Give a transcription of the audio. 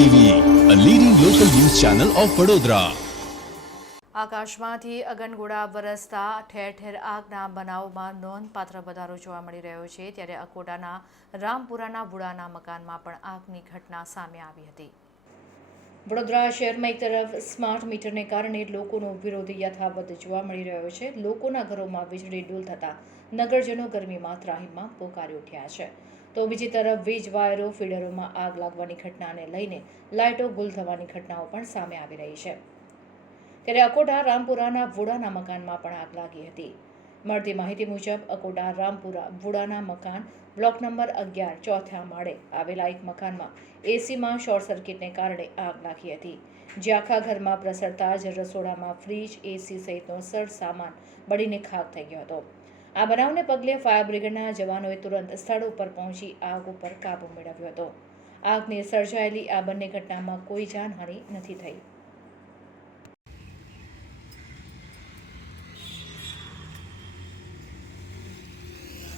TV a leading local news channel of Vadodara આકાશમાંથી અગનગોળા વરસતા ઠેર ઠેર આગના બનાવમાં નોંધપાત્ર વધારો જોવા મળી રહ્યો છે, ત્યારે અકોટાના રામપુરાના બુડાના મકાનમાં પણ આગની ઘટના સામે આવી હતી. વડોદરા શહેરમાં એક તરફ સ્માર્ટ મીટરને કારણે લોકોનો વિરોધ યથાવત જોવા મળી રહ્યો છે. લોકોના ઘરોમાં વીજળી ડૂલ થતાં નગરજનો ગરમીમાં ત્રાહીમાં પોકારી ઉઠ્યા છે. તો બીજી તરફ વીજ વાયરો, ફીડરોમાં આગ લાગવાની ઘટનાને લઈને લાઇટો ગુલ થવાની ઘટનાઓ પણ સામે આવી રહી છે. ત્યારે અકોટા, રામપુરાના વોડાના મકાનમાં પણ આગ લાગી હતી. મળતી માહિતી મુજબ, અકોટા, રામપુરા વુડાના મકાન બ્લોક નંબર અગિયાર, ચોથા માળે આવેલા એક મકાનમાં એસીમાં શોર્ટ સર્કિટને કારણે આગ લાગી હતી. જે આખા ઘરમાં પ્રસરતા જ રસોડામાં ફ્રીજ, એસી સહિતનો સર સામાન બળીને ખાક થઈ ગયો હતો. આ બનાવને પગલે ફાયર બ્રિગેડના જવાનોએ તુરંત સ્થળ ઉપર પહોંચી આગ ઉપર કાબૂ મેળવ્યો હતો. આગને સર્જાયેલી આ બંને ઘટનામાં કોઈ જાનહાનિ નથી થઈ.